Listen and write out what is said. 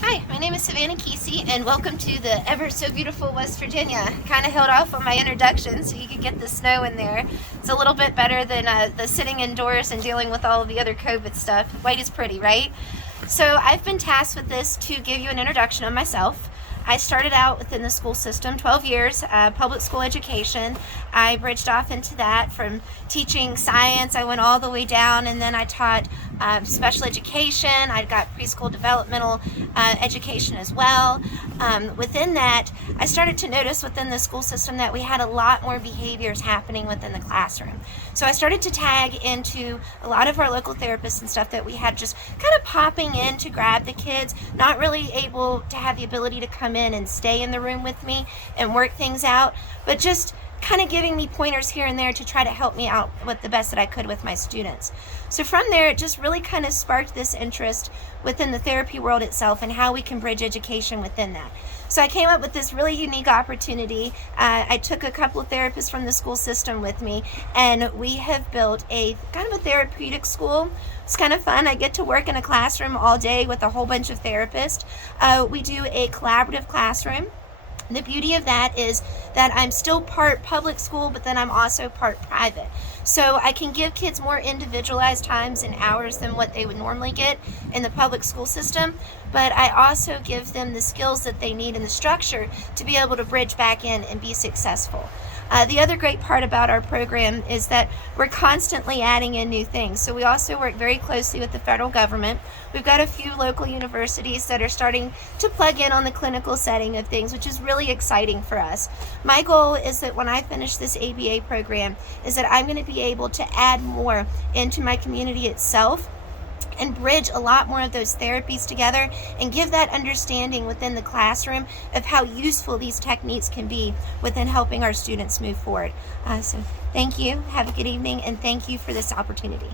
Hi, my name is Savannah Kesey, and welcome to the ever so beautiful West Virginia. Kind of held off on my introduction so you could get the snow in there. It's a little bit better than the sitting indoors and dealing with all of the other COVID stuff. White is pretty, right? So I've been tasked with this to give you an introduction of myself. I started out within the school system, 12 years, public school education. I bridged off into that from teaching science. I went all the way down, and then I taught special education. I got preschool developmental education as well. Within that, I started to notice within the school system that we had a lot more behaviors happening within the classroom. So I started to tag into a lot of our local therapists and stuff that we had just kind of popping in to grab the kids, not really able to have the ability to come in and stay in the room with me and work things out, but just kind of giving me pointers here and there to try to help me out with the best that I could with my students. So from there, it just really kind of sparked this interest within the therapy world itself and how we can bridge education within that. So I came up with this really unique opportunity. I took a couple of therapists from the school system with me, and we have built a kind of a therapeutic school. It's kind of fun. I get to work in a classroom all day with a whole bunch of therapists. We do a collaborative classroom. The beauty of that is that I'm still part public school, but then I'm also part private. So I can give kids more individualized times and hours than what they would normally get in the public school system, but I also give them the skills that they need and the structure to be able to bridge back in and be successful. The other great part about our program is that we're constantly adding in new things. So we also work very closely with the federal government. We've got a few local universities that are starting to plug in on the clinical setting of things, which is really exciting for us. My goal is that when I finish this ABA program, is that I'm going to be able to add more into my community itself and bridge a lot more of those therapies together and give that understanding within the classroom of how useful these techniques can be within helping our students move forward. So thank you, have a good evening, and thank you for this opportunity.